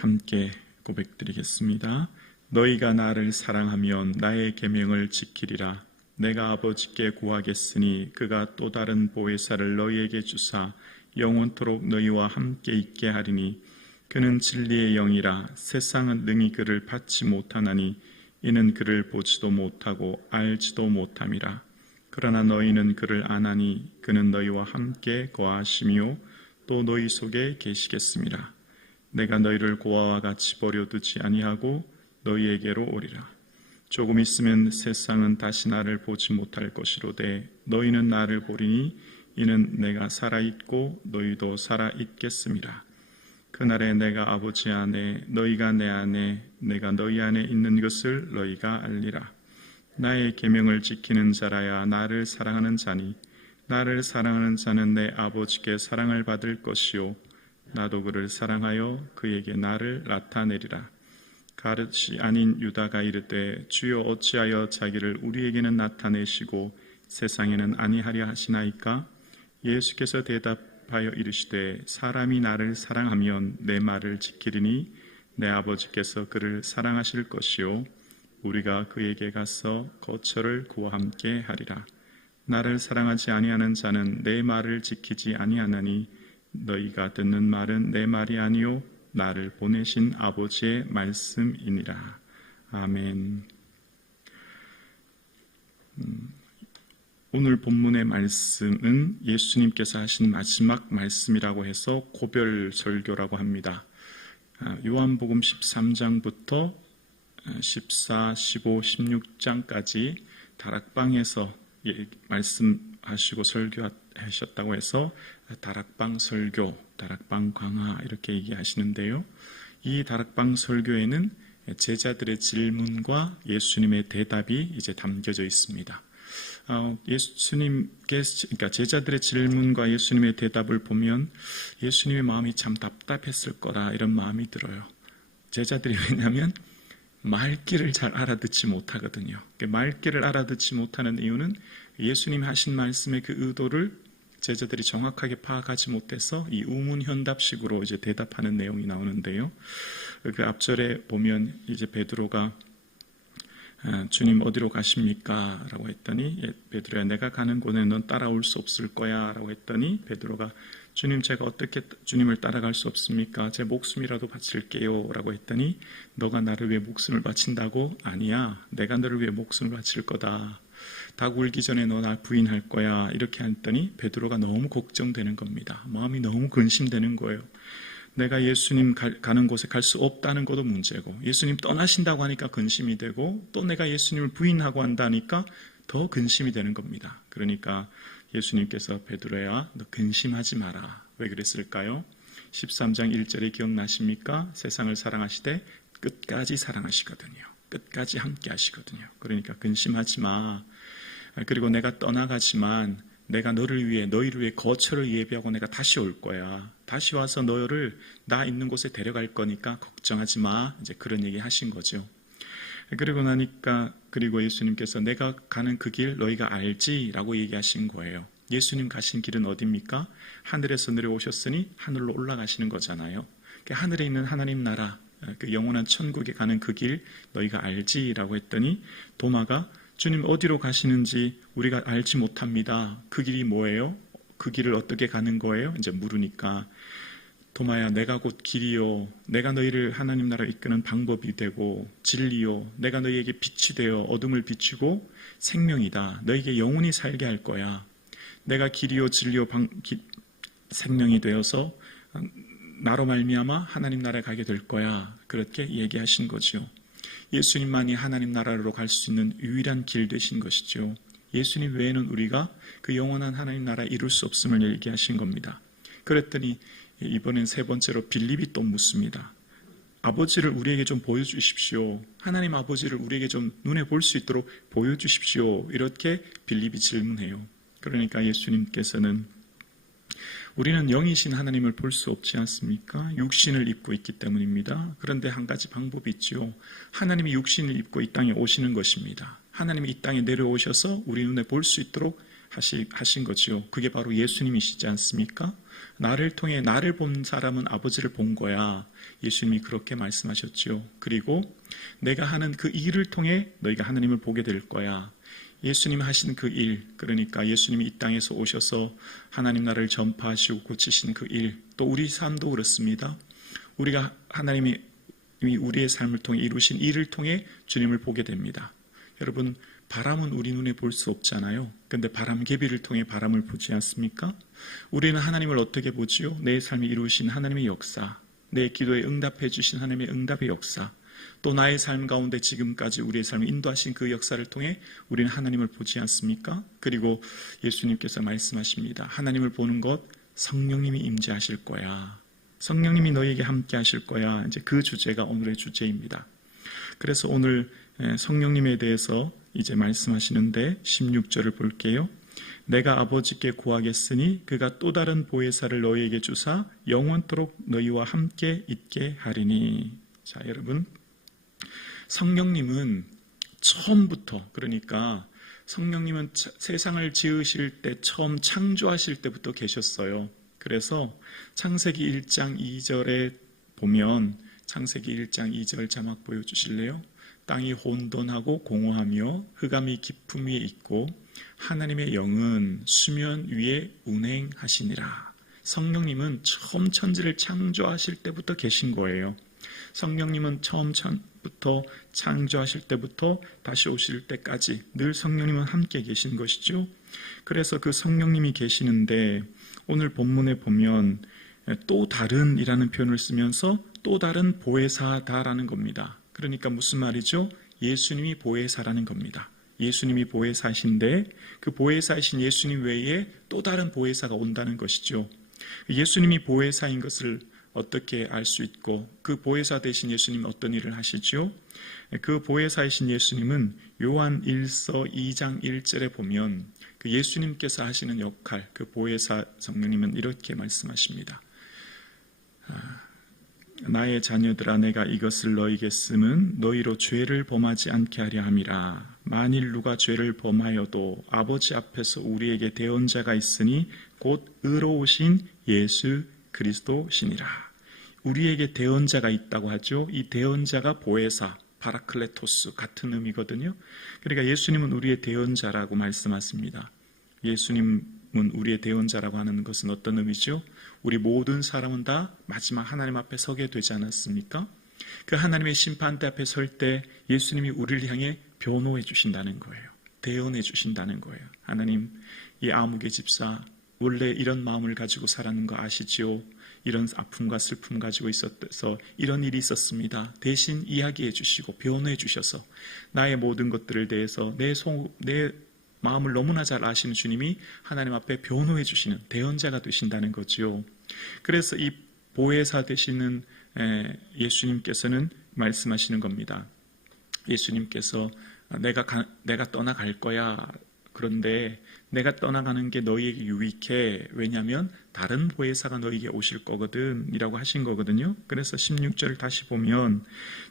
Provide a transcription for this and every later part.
함께 고백드리겠습니다. 너희가 나를 사랑하면 나의 계명을 지키리라. 내가 아버지께 구하겠으니 그가 또 다른 보혜사를 너희에게 주사 영원토록 너희와 함께 있게 하리니 그는 진리의 영이라. 세상은 능히 그를 받지 못하나니 이는 그를 보지도 못하고 알지도 못함이라. 그러나 너희는 그를 아나니 그는 너희와 함께 거하시며 또 너희 속에 계시겠습니다. 내가 너희를 고아와 같이 버려두지 아니하고 너희에게로 오리라. 조금 있으면 세상은 다시 나를 보지 못할 것이로되 너희는 나를 보리니 이는 내가 살아있고 너희도 살아있겠습니다. 그날에 내가 아버지 안에 너희가 내 안에 내가 너희 안에 있는 것을 너희가 알리라. 나의 계명을 지키는 자라야 나를 사랑하는 자니 나를 사랑하는 자는 내 아버지께 사랑을 받을 것이요 나도 그를 사랑하여 그에게 나를 나타내리라. 가룟이 아닌 유다가 이르되 주여 어찌하여 자기를 우리에게는 나타내시고 세상에는 아니하려 하시나이까? 예수께서 대답하여 이르시되 사람이 나를 사랑하면 내 말을 지키리니 내 아버지께서 그를 사랑하실 것이요 우리가 그에게 가서 거처를 그와 함께 하리라. 나를 사랑하지 아니하는 자는 내 말을 지키지 아니하나니 너희가 듣는 말은 내 말이 아니요 나를 보내신 아버지의 말씀이니라. 아멘. 오늘 본문의 말씀은 예수님께서 하신 마지막 말씀이라고 해서 고별 설교라고 합니다. 요한복음 13장부터 14, 15, 16장까지 다락방에서 말씀하시고 설교하셨다고 해서 다락방 설교, 다락방 강화 이렇게 얘기하시는데요. 이 다락방 설교에는 제자들의 질문과 예수님의 대답이 이제 담겨져 있습니다. 그러니까 제자들의 질문과 예수님의 대답을 보면 예수님의 마음이 참 답답했을 거다 이런 마음이 들어요. 제자들이 왜냐하면 말귀를 잘 알아듣지 못하거든요. 말귀를 알아듣지 못하는 이유는 예수님이 하신 말씀의 그 의도를 제자들이 정확하게 파악하지 못해서 이 우문현답식으로 이제 대답하는 내용이 나오는데요. 그 앞절에 보면 이제 베드로가 주님 어디로 가십니까? 라고 했더니 베드로야 내가 가는 곳에 넌 따라올 수 없을 거야 라고 했더니 베드로가 주님 제가 어떻게 주님을 따라갈 수 없습니까? 제 목숨이라도 바칠게요 라고 했더니 너가 나를 위해 목숨을 바친다고? 아니야 내가 너를 위해 목숨을 바칠 거다. 닭 울기 전에 너 나 부인할 거야 이렇게 했더니 베드로가 너무 걱정되는 겁니다. 마음이 너무 근심되는 거예요. 내가 예수님 가는 곳에 갈 수 없다는 것도 문제고 예수님 떠나신다고 하니까 근심이 되고 또 내가 예수님을 부인하고 한다니까 더 근심이 되는 겁니다. 그러니까 예수님께서 베드로야 너 근심하지 마라. 왜 그랬을까요? 13장 1절에 기억나십니까? 세상을 사랑하시되 끝까지 사랑하시거든요. 끝까지 함께 하시거든요. 그러니까 근심하지 마. 그리고 내가 떠나가지만 내가 너희를 위해 거처를 예비하고 내가 다시 올 거야. 다시 와서 너희를 나 있는 곳에 데려갈 거니까 걱정하지 마. 이제 그런 얘기 하신 거죠. 그리고 나니까 그리고 예수님께서 내가 가는 그 길 너희가 알지? 라고 얘기하신 거예요. 예수님 가신 길은 어디입니까? 하늘에서 내려오셨으니 하늘로 올라가시는 거잖아요. 하늘에 있는 하나님 나라, 그 영원한 천국에 가는 그 길 너희가 알지? 라고 했더니 도마가 주님 어디로 가시는지 우리가 알지 못합니다. 그 길이 뭐예요? 그 길을 어떻게 가는 거예요? 이제 물으니까 도마야 내가 곧 길이요 내가 너희를 하나님 나라로 이끄는 방법이 되고 진리요 내가 너희에게 빛이 되어 어둠을 비추고 생명이다. 너희에게 영원히 살게 할 거야. 내가 길이요 진리요 생명이 되어서 나로 말미암아 하나님 나라에 가게 될 거야. 그렇게 얘기하신 거죠. 예수님만이 하나님 나라로 갈 수 있는 유일한 길 되신 것이죠. 예수님 외에는 우리가 그 영원한 하나님 나라에 이룰 수 없음을 얘기하신 겁니다. 그랬더니 이번엔 세 번째로 빌립이 또 묻습니다. 아버지를 우리에게 좀 보여주십시오. 하나님 아버지를 우리에게 좀 눈에 볼 수 있도록 보여주십시오. 이렇게 빌립이 질문해요. 그러니까 예수님께서는 우리는 영이신 하나님을 볼 수 없지 않습니까? 육신을 입고 있기 때문입니다. 그런데 한 가지 방법이 있죠. 하나님이 육신을 입고 이 땅에 오시는 것입니다. 하나님이 이 땅에 내려오셔서 우리 눈에 볼 수 있도록 하신 거지요. 그게 바로 예수님이시지 않습니까? 나를 통해 나를 본 사람은 아버지를 본 거야. 예수님이 그렇게 말씀하셨죠. 그리고 내가 하는 그 일을 통해 너희가 하나님을 보게 될 거야. 예수님 하신 그 일, 그러니까 예수님이 이 땅에서 오셔서 하나님 나라를 전파하시고 고치신 그 일, 또 우리 삶도 그렇습니다. 우리가 하나님이 우리의 삶을 통해 이루신 일을 통해 주님을 보게 됩니다. 여러분, 바람은 우리 눈에 볼 수 없잖아요. 근데 바람개비를 통해 바람을 보지 않습니까? 우리는 하나님을 어떻게 보지요? 내 삶에 이루신 하나님의 역사, 내 기도에 응답해 주신 하나님의 응답의 역사, 또 나의 삶 가운데 지금까지 우리의 삶을 인도하신 그 역사를 통해 우리는 하나님을 보지 않습니까? 그리고 예수님께서 말씀하십니다. 하나님을 보는 것, 성령님이 임재하실 거야. 성령님이 너에게 함께 하실 거야. 이제 그 주제가 오늘의 주제입니다. 그래서 오늘 성령님에 대해서 이제 말씀하시는데 16절을 볼게요. 내가 아버지께 구하겠으니 그가 또 다른 보혜사를 너희에게 주사 영원토록 너희와 함께 있게 하리니. 자, 여러분, 성령님은 처음부터, 그러니까 성령님은 세상을 지으실 때 처음 창조하실 때부터 계셨어요. 그래서 창세기 1장 2절에 보면 창세기 1장 2절 자막 보여주실래요? 땅이 혼돈하고 공허하며 흑암이 깊음 위에 있고 하나님의 영은 수면 위에 운행하시니라. 성령님은 처음 천지를 창조하실 때부터 계신 거예요. 성령님은 처음부터 창조하실 때부터 다시 오실 때까지 늘 성령님은 함께 계신 것이죠. 그래서 그 성령님이 계시는데 오늘 본문에 보면 또 다른이라는 표현을 쓰면서 또 다른 보혜사다라는 겁니다. 그러니까 무슨 말이죠? 예수님이 보혜사라는 겁니다. 예수님이 보혜사신데 그 보혜사이신 예수님 외에 또 다른 보혜사가 온다는 것이죠. 예수님이 보혜사인 것을 어떻게 알 수 있고 그 보혜사 대신 예수님은 어떤 일을 하시죠? 그 보혜사이신 예수님은 요한 1서 2장 1절에 보면 그 예수님께서 하시는 역할, 그 보혜사 성령님은 이렇게 말씀하십니다. 나의 자녀들아, 내가 이것을 너희에게 쓰면 너희로 죄를 범하지 않게 하려 함이라. 만일 누가 죄를 범하여도 아버지 앞에서 우리에게 대언자가 있으니 곧 의로우신 예수 그리스도시니라. 우리에게 대언자가 있다고 하죠. 이 대언자가 보혜사, 파라클레토스 같은 의미거든요. 그러니까 예수님은 우리의 대언자라고 말씀하십니다. 예수님은 우리의 대언자라고 하는 것은 어떤 의미죠? 우리 모든 사람은 다 마지막 하나님 앞에 서게 되지 않았습니까? 그 하나님의 심판대 앞에 설 때 예수님이 우리를 향해 변호해 주신다는 거예요. 대언해 주신다는 거예요. 하나님, 이 아무개 집사 원래 이런 마음을 가지고 살았는 거 아시지요? 이런 아픔과 슬픔 가지고 있어서 이런 일이 있었습니다. 대신 이야기해 주시고 변호해 주셔서 나의 모든 것들을 대해서 내 마음을 너무나 잘 아시는 주님이 하나님 앞에 변호해 주시는 대언자가 되신다는 거죠. 그래서 이 보혜사 되시는 예수님께서는 말씀하시는 겁니다. 예수님께서 내가 떠나갈 거야. 그런데 내가 떠나가는 게 너희에게 유익해. 왜냐하면 다른 보혜사가 너희에게 오실 거거든 이라고 하신 거거든요. 그래서 16절 다시 보면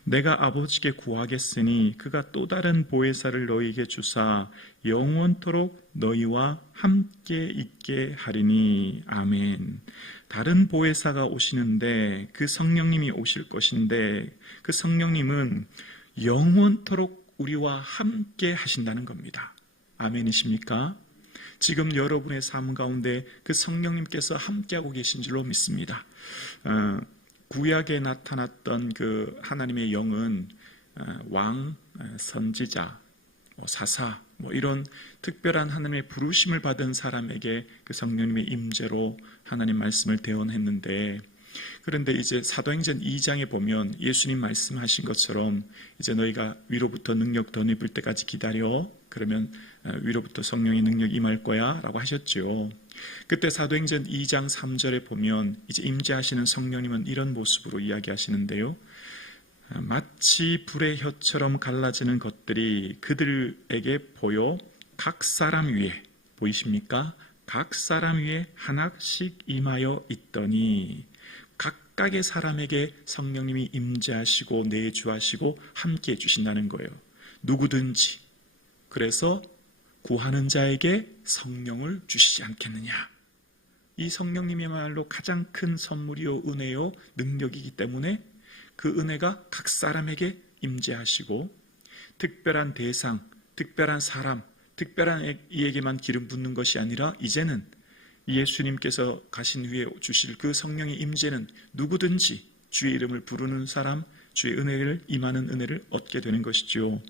내가 아버지께 구하겠으니 그가 또 다른 보혜사를 너희에게 주사 영원토록 너희와 함께 있게 하리니. 아멘. 다른 보혜사가 오시는데 그 성령님이 오실 것인데 그 성령님은 영원토록 우리와 함께 하신다는 겁니다. 아멘이십니까? 지금 여러분의 삶 가운데 그 성령님께서 함께하고 계신 줄로 믿습니다. 구약에 나타났던 그 하나님의 영은 왕, 선지자, 사사 이런 특별한 하나님의 부르심을 받은 사람에게 그 성령님의 임재로 하나님 말씀을 대언했는데, 그런데 이제 사도행전 2장에 보면 예수님 말씀하신 것처럼 이제 너희가 위로부터 능력 더 입을 때까지 기다려. 그러면 위로부터 성령의 능력이 임할 거야 라고 하셨죠. 그때 사도행전 2장 3절에 보면 이제 임재하시는 성령님은 이런 모습으로 이야기하시는데요. 마치 불의 혀처럼 갈라지는 것들이 그들에게 보여 각 사람 위에, 보이십니까? 각 사람 위에 하나씩 임하여 있더니 각각의 사람에게 성령님이 임재하시고 내주하시고 함께해 주신다는 거예요. 누구든지. 그래서 구하는 자에게 성령을 주시지 않겠느냐. 이 성령님이야말로 가장 큰 선물이요 은혜요 능력이기 때문에 그 은혜가 각 사람에게 임재하시고 특별한 대상, 특별한 사람, 특별한 이에게만 기름 붓는 것이 아니라 이제는 예수님께서 가신 후에 주실 그 성령의 임재는 누구든지 주의 이름을 부르는 사람, 주의 은혜를 임하는 은혜를 얻게 되는 것이죠.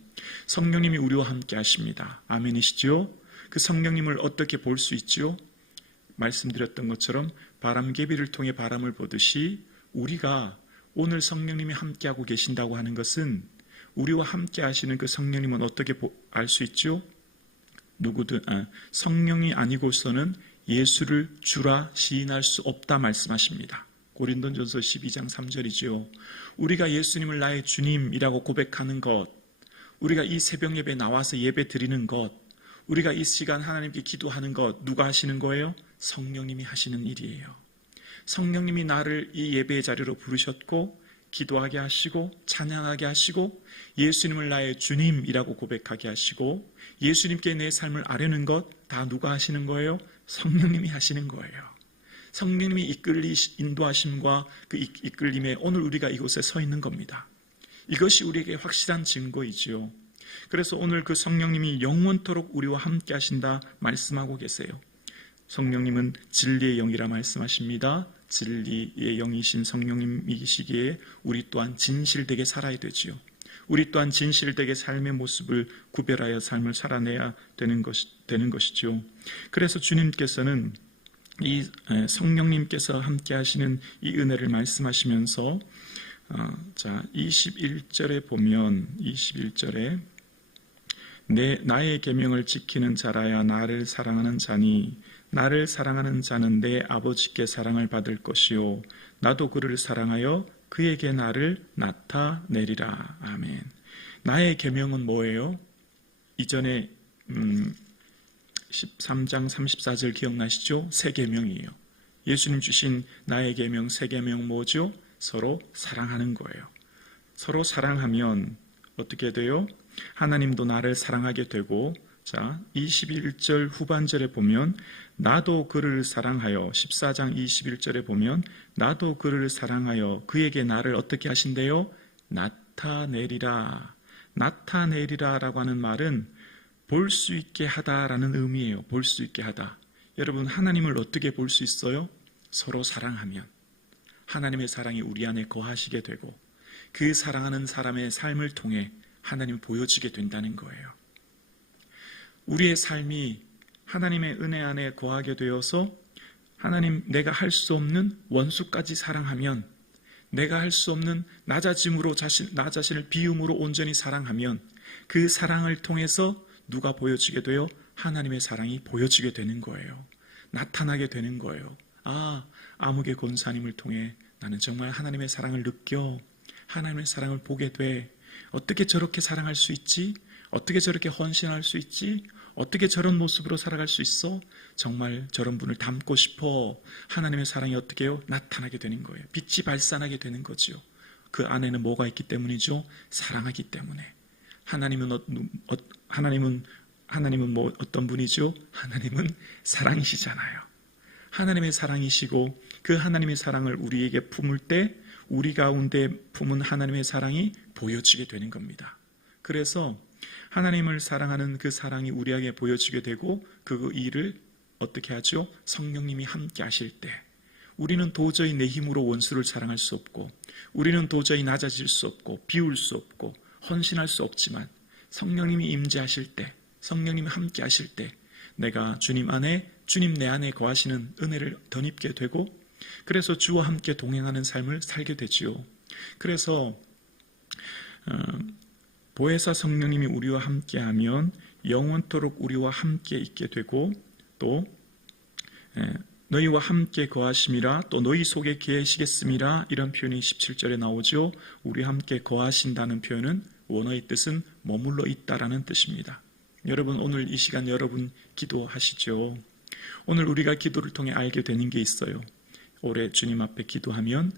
성령님이 우리와 함께 하십니다. 아멘이시죠? 그 성령님을 어떻게 볼 수 있죠? 말씀드렸던 것처럼 바람개비를 통해 바람을 보듯이 우리가 오늘 성령님이 함께하고 계신다고 하는 것은 우리와 함께 하시는 그 성령님은 어떻게 알 수 있죠? 성령이 아니고서는 예수를 주라 시인할 수 없다 말씀하십니다. 고린도전서 12장 3절이죠. 우리가 예수님을 나의 주님이라고 고백하는 것, 우리가 이 새벽 예배에 나와서 예배 드리는 것, 우리가 이 시간 하나님께 기도하는 것 누가 하시는 거예요? 성령님이 하시는 일이에요. 성령님이 나를 이 예배의 자리로 부르셨고 기도하게 하시고 찬양하게 하시고 예수님을 나의 주님이라고 고백하게 하시고 예수님께 내 삶을 아뢰는 것 다 누가 하시는 거예요? 성령님이 하시는 거예요. 성령님이 인도하심과 그 이끌림에 오늘 우리가 이곳에 서 있는 겁니다. 이것이 우리에게 확실한 증거이지요. 그래서 오늘 그 성령님이 영원토록 우리와 함께 하신다 말씀하고 계세요. 성령님은 진리의 영이라 말씀하십니다. 진리의 영이신 성령님이시기에 우리 또한 진실되게 살아야 되지요. 우리 또한 진실되게 삶의 모습을 구별하여 삶을 살아내야 되는 것이죠. 그래서 주님께서는 이 성령님께서 함께 하시는 이 은혜를 말씀하시면서 21절에 보면 21절에 나의 계명을 지키는 자라야 나를 사랑하는 자니 나를 사랑하는 자는 내 아버지께 사랑을 받을 것이요 나도 그를 사랑하여 그에게 나를 나타내리라. 아멘. 나의 계명은 뭐예요? 이전에 13장 34절 기억나시죠? 새 계명이에요. 예수님 주신 나의 계명, 새 계명 뭐죠? 서로 사랑하는 거예요. 서로 사랑하면 어떻게 돼요? 하나님도 나를 사랑하게 되고 21절 후반절에 보면 나도 그를 사랑하여 14장 21절에 보면 나도 그를 사랑하여 그에게 나를 어떻게 하신대요? 나타내리라. 나타내리라라고 하는 말은 볼 수 있게 하다라는 의미예요. 볼 수 있게 하다. 여러분 하나님을 어떻게 볼 수 있어요? 서로 사랑하면 하나님의 사랑이 우리 안에 거하시게 되고 그 사랑하는 사람의 삶을 통해 하나님을 보여지게 된다는 거예요. 우리의 삶이 하나님의 은혜 안에 거하게 되어서 하나님 내가 할 수 없는 원수까지 사랑하면 내가 할 수 없는 낮아짐으로 나 자신을 비움으로 온전히 사랑하면 그 사랑을 통해서 누가 보여지게 돼요? 하나님의 사랑이 보여지게 되는 거예요. 나타나게 되는 거예요. 아무개 권사님을 통해 나는 정말 하나님의 사랑을 느껴 하나님의 사랑을 보게 돼. 어떻게 저렇게 사랑할 수 있지? 어떻게 저렇게 헌신할 수 있지? 어떻게 저런 모습으로 살아갈 수 있어? 정말 저런 분을 닮고 싶어. 하나님의 사랑이 어떻게 해요? 나타나게 되는 거예요. 빛이 발산하게 되는 거죠. 그 안에는 뭐가 있기 때문이죠? 사랑하기 때문에. 하나님은 뭐 어떤 분이죠? 하나님은 사랑이시잖아요. 하나님의 사랑이시고 그 하나님의 사랑을 우리에게 품을 때 우리 가운데 품은 하나님의 사랑이 보여지게 되는 겁니다. 그래서 하나님을 사랑하는 그 사랑이 우리에게 보여지게 되고 그 일을 어떻게 하죠? 성령님이 함께 하실 때 우리는 도저히 내 힘으로 원수를 사랑할 수 없고 우리는 도저히 낮아질 수 없고 비울 수 없고 헌신할 수 없지만 성령님이 임재하실 때 성령님이 함께 하실 때 내가 주님 내 안에 거하시는 은혜를 덧입게 되고 그래서 주와 함께 동행하는 삶을 살게 되지요. 그래서 보혜사 성령님이 우리와 함께하면 영원토록 우리와 함께 있게 되고 또 너희와 함께 거하심이라 또 너희 속에 계시겠음이라 이런 표현이 17절에 나오죠. 우리 함께 거하신다는 표현은 원어의 뜻은 머물러 있다라는 뜻입니다. 여러분 오늘 이 시간 여러분 기도하시죠. 오늘 우리가 기도를 통해 알게 되는 게 있어요. 올해 주님 앞에 기도하면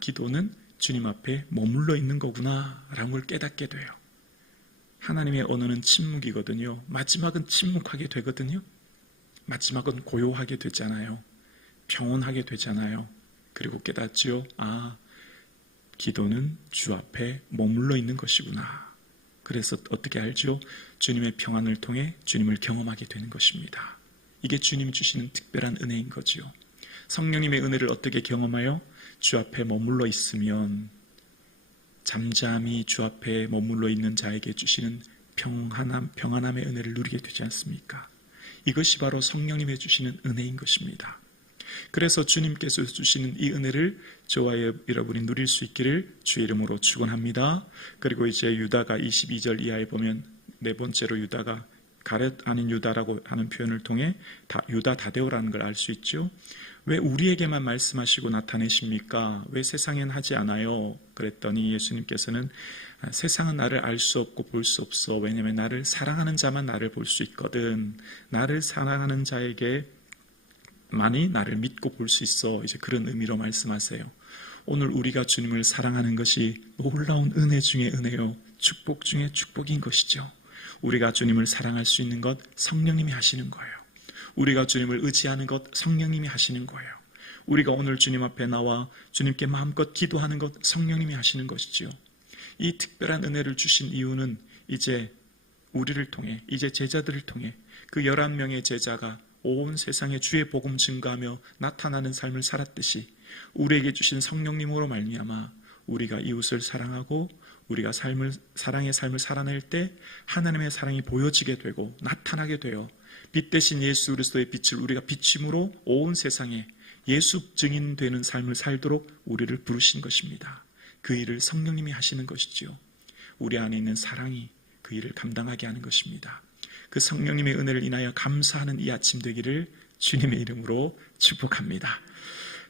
기도는 주님 앞에 머물러 있는 거구나 라는 걸 깨닫게 돼요. 하나님의 언어는 침묵이거든요. 마지막은 침묵하게 되거든요. 마지막은 고요하게 되잖아요. 평온하게 되잖아요. 그리고 깨닫지요. 아, 기도는 주 앞에 머물러 있는 것이구나. 그래서 어떻게 알죠? 주님의 평안을 통해 주님을 경험하게 되는 것입니다. 이게 주님이 주시는 특별한 은혜인 거지요. 성령님의 은혜를 어떻게 경험하여? 주 앞에 머물러 있으면 잠잠히 주 앞에 머물러 있는 자에게 주시는 평안함의 은혜를 누리게 되지 않습니까? 이것이 바로 성령님이 주시는 은혜인 것입니다. 그래서 주님께서 주시는 이 은혜를 저와 여러분이 누릴 수 있기를 주의 이름으로 축원합니다. 그리고 이제 유다가 22절 이하에 보면 네 번째로 유다가 가렛 아닌 유다라고 하는 표현을 통해 유다 다데오라는 걸 알 수 있죠. 왜 우리에게만 말씀하시고 나타내십니까? 왜 세상엔 하지 않아요? 그랬더니 예수님께서는 세상은 나를 알 수 없고 볼 수 없어. 왜냐하면 나를 사랑하는 자만 나를 볼 수 있거든. 나를 사랑하는 자에게 만이 나를 믿고 볼 수 있어. 이제 그런 의미로 말씀하세요. 오늘 우리가 주님을 사랑하는 것이 놀라운 은혜 중에 은혜요, 축복 중에 축복인 것이죠. 우리가 주님을 사랑할 수 있는 것 성령님이 하시는 거예요. 우리가 주님을 의지하는 것 성령님이 하시는 거예요. 우리가 오늘 주님 앞에 나와 주님께 마음껏 기도하는 것 성령님이 하시는 것이지요. 이 특별한 은혜를 주신 이유는 이제 우리를 통해, 이제 제자들을 통해 그 11명의 제자가 온 세상에 주의 복음 증거하며 나타나는 삶을 살았듯이 우리에게 주신 성령님으로 말미암아 우리가 이웃을 사랑하고 우리가 사랑의 삶을 살아낼 때 하나님의 사랑이 보여지게 되고 나타나게 되어 빛 대신 예수 그리스도의 빛을 우리가 비침으로 온 세상에 예수 증인되는 삶을 살도록 우리를 부르신 것입니다. 그 일을 성령님이 하시는 것이지요. 우리 안에 있는 사랑이 그 일을 감당하게 하는 것입니다. 그 성령님의 은혜를 인하여 감사하는 이 아침 되기를 주님의 이름으로 축복합니다.